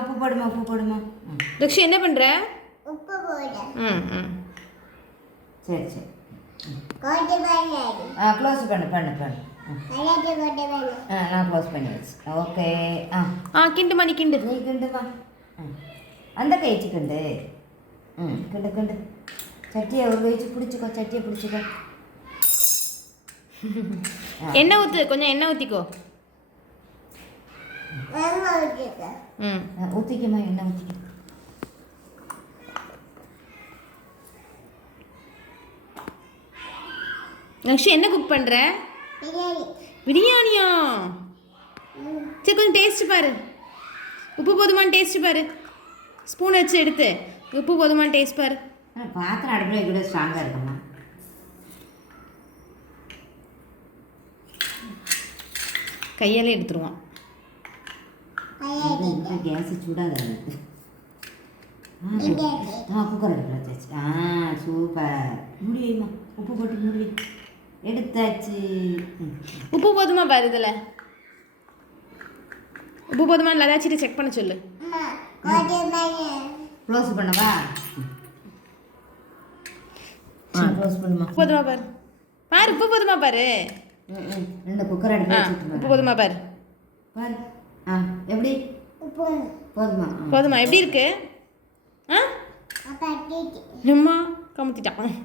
உப்பு போடுமா உப்பு போடுமா. தக்ஷி என்ன பண்ணுற? உப்பு போடு. சரி சரி. க்ளோஸ் பண்ணு பண்ணு பண்ணு. நான் க்ளோஸ் பண்ணியாச்சு. ஓகே. கிண்டுமா நீ கிண்டு. நீ கிண்டுமா. அந்த கை வச்சு கிண்டு. கிண்டு கிண்டு. சட்டியை ஒரு கை வச்சு பிடிச்சிக்கோ. சட்டியை பிடிச்சிக்கோ. எண்ணெய் ஊற்று, கொஞ்சம் எண்ணெய் ஊற்றிக்கோ. ஊற்றிக்கமா எண்ணெய் ஊற்றிக்க. நக்ஷி என்ன குக் பண்ணுற? பிரியாணியா? சரி கொஞ்சம் டேஸ்ட்டு பாரு. உப்பு போதுமான்னு டேஸ்ட்டு பாரு. ஸ்பூன் வச்சு எடுத்து உப்பு போதுமான்னு டேஸ்ட் பாரு. பாத்திரம் அடுப்பில் கூட ஸ்ட்ராங்காக இருக்குமா? கையாலே எடுத்துருவான். கேஸ் சூடாக குக்கர் அடுப்பில் வச்சாச்சு. சூப்பர். மூடி வைமா. உப்பு போட்டு மூடி வை. எடுத்தாச்சு. உப்பு போதுமா பாரு. இதில் உப்பு போதுமா லதாச்சிட்டு செக் பண்ண சொல்லு. க்ளோஸ் பண்ணவா? க்ளோஸ் பண்ணுமா. போதுமா பாரு. பாரு உப்பு போதுமா பாரு. இந்த குக்கர் அடுப்பில் உப்பு போதுமா பாரு. பாரு. எப்படி? போதுமா? போதுமா? எப்படி இருக்கு? அம்மா கமுத்திட்டான்.